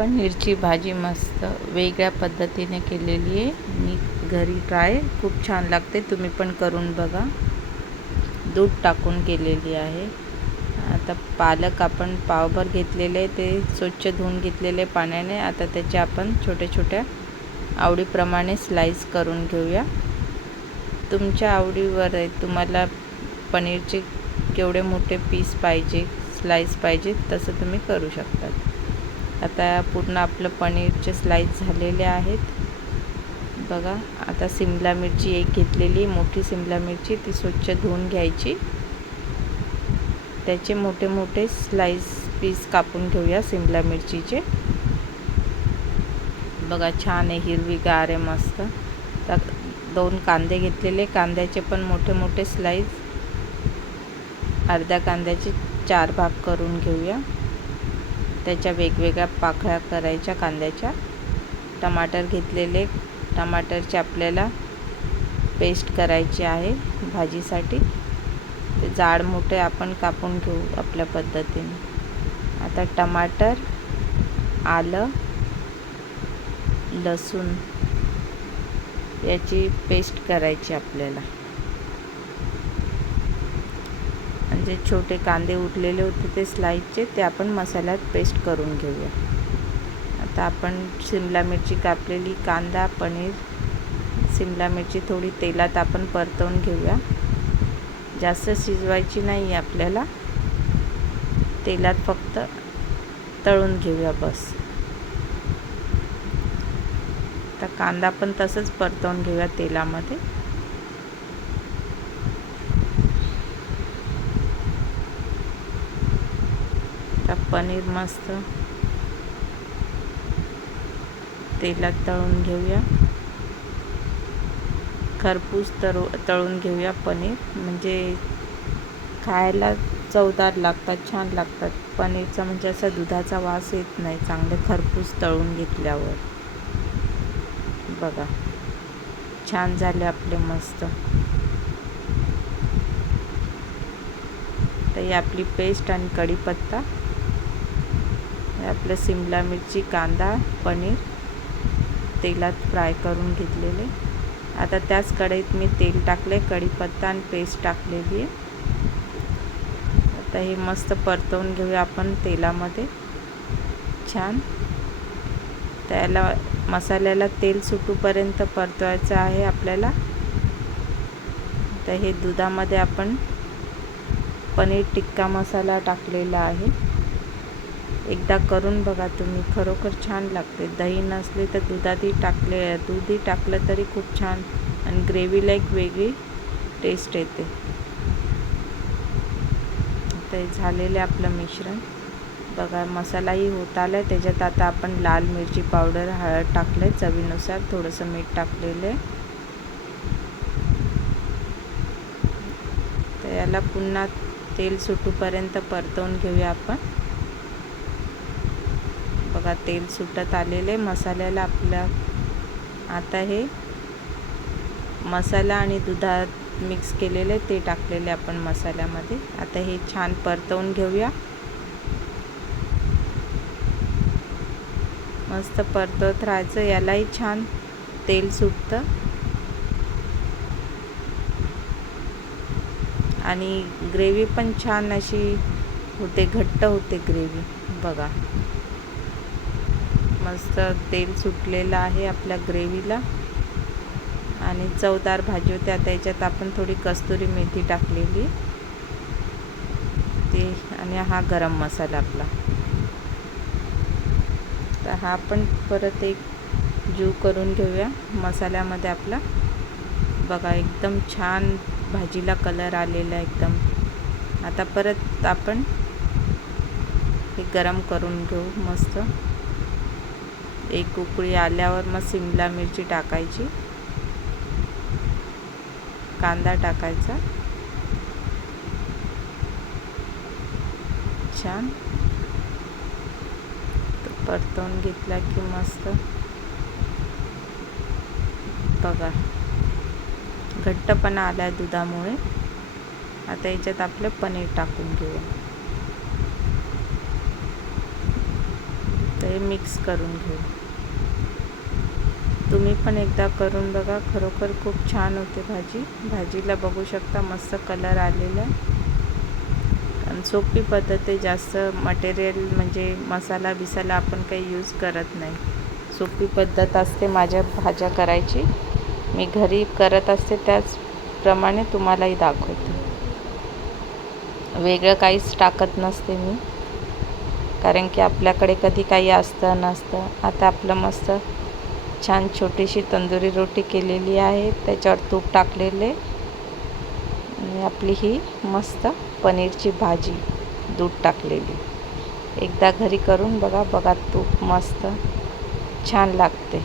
पनीरची भाजी मस्त वेगळ्या पद्धतीने केलेली आहे. मी घरी खूप छान लागते. तुम्ही पण करून बघा. दूध टाकून केलेली आहे. आता पालक आपण पावभर घेतलेले, ते स्वच्छ धुवून घेतलेले पाण्याने. आता त्याचे आपण छोट्या छोट्या आवडीप्रमाणे स्लाइस करून घेऊया. तुमच्या आवडीवर आहे, तुम्हाला पनीरचे केवढे मोठे पीस पाहिजे, स्लाइस पाहिजे, तसं तुम्ही करू शकता. आता पूर्ण आपलं पनीरचे स्लाइस झालेले आहेत बघा. आता शिमला मिरची एक घेतलेली, मोठी शिमला मिरची, ती स्वच्छ धुवून घ्यायची. त्याचे मोठे मोठे स्लाइस पीस कापून घेऊया शिमला मिरचीचे. बघा छान आहे, हिरवीगार आहे मस्त. तर 2 कांदे घेतलेले, कांद्याचे पण मोठे मोठे स्लाइस, अर्ध्या कांद्याचे 4 भाग करून घेऊया. त्याच्या वेगवेगळ्या पाकळ्या करायच्या कांद्याच्या. टमाटर घेतलेले, टमाटरचे आपल्याला पेस्ट करायची आहे भाजीसाठी. ते जाड मोठे आपण कापून घेऊ आपल्या पद्धतीने. आता टमाटर, आलं, लसूण याची पेस्ट करायची आपल्याला. म्हणजे छोटे कांदे उरलेले होते ते स्लाइसचे, ते आपण मसाल्यात पेस्ट करून घेऊया. आता आपण शिमला मिरची कापलेली, कांदा, पनीर, शिमला मिरची थोडी तेलात आपण परतवून घेऊया. जास्त शिजवायची नाही आपल्याला, तेलात फक्त तळून घेऊया बस. आता कांदा पण तसंच परतवून घेऊया तेलामध्ये. पनीर मस्त तेलात तळून घेऊया. खरपूस तळून घेऊया पनीर, म्हणजे खायला चवदार लागतात, छान लागतात. पनीरचा म्हणजे असा दुधाचा वास येत नाही, चांगले खरपूस तळून घेतल्यावर. बघा छान झाले आपले मस्त. तर ही आपली पेस्ट आणि कढीपत्ता, आपलं शिमला मिरची, कांदा, पनीर तेलात फ्राय करून घेतलेले. आता त्याच कढईत मी तेल टाकले, कढीपत्ता आणि पेस्ट टाकलेली आहे. आता हे मस्त परतवून घेऊया आपण तेलामध्ये छान. त्याला मसाल्याला तेल सुटूपर्यंत परतवायचं आहे आपल्याला. तर हे दुधामध्ये आपण पनीर टिक्का मसाला टाकलेला आहे. एकदा करून बघा तुम्ही, खरोखर छान लागते. दही नसले तर दूधही टाकलं तरी खूप छान, आणि ग्रेव्हीला एक वेगळी टेस्ट येते. ते झालेले आपलं मिश्रण बघा. मसालाही होत आला. त्याच्यात आता आपण लाल मिरची पावडर, हळद टाकले, चवीनुसार थोडंसं मीठ टाकलेले. तर याला पुन्हा तेल सुटूपर्यंत परतवून घेऊया आपण. बघा तेल सुटत आलेले मसाल्याला आपल्या. आता हे मसाला आणि दुधात मिक्स केलेले ते टाकलेले आपण मसाल्यामध्ये. आता हे छान परतवून घेऊया. मस्त परतवत राहायचं, यालाही छान तेल सुटतं आणि ग्रेव्ही पण छान अशी होते, घट्ट होते ग्रेव्ही. बघा मस्त तेल सुटलेलं आहे आपल्या ग्रेव्हीला आणि चवदार भाजी होते. आता याच्यात आपण थोडी कस्तुरी मेथी टाकलेली ते, आणि हा गरम मसाला आपला. तर हा पण परत एक जीव करून घेऊया मसाल्यामध्ये आपला. बघा एकदम छान भाजीला कलर आलेला एकदम. आता परत आपण हे गरम करून घेऊ मस्त. एक उकळी आल्यावर मग शिमला मिरची टाकायची, कांदा टाकायचा छान. परतवून घेतला की मस्त बघा घट्टपणा आला आहे दुधामुळे. आता याच्यात आपलं पनीर टाकून घेऊया. तर हे मिक्स करून घेऊ. तुम्ही पण एकदा करून बघा, खरोखर खूप छान होते भाजी. भाजीला बघू शकता मस्त कलर आलेला आहे. आणि सोपी पद्धत आहे, जास्त मटेरियल म्हणजे मसाला बिसाला आपण काही यूज करत नाही. सोपी पद्धत असते माझ्या भाज्या करायची. मी घरी करत असते त्याचप्रमाणे तुम्हालाही दाखवते. वेगळं काहीच टाकत नसते मी, कारण की आपल्याकडे कधी काही असतं नसतं. आता आपलं मस्त छान छोटीशी तंदुरी रोटी केलेली आहे, त्याच्यावर तूप टाकलेले आणि आपली ही मस्त पनीरची भाजी दूध टाकलेली. एकदा घरी करून बघा, तूप मस्त छान लागते.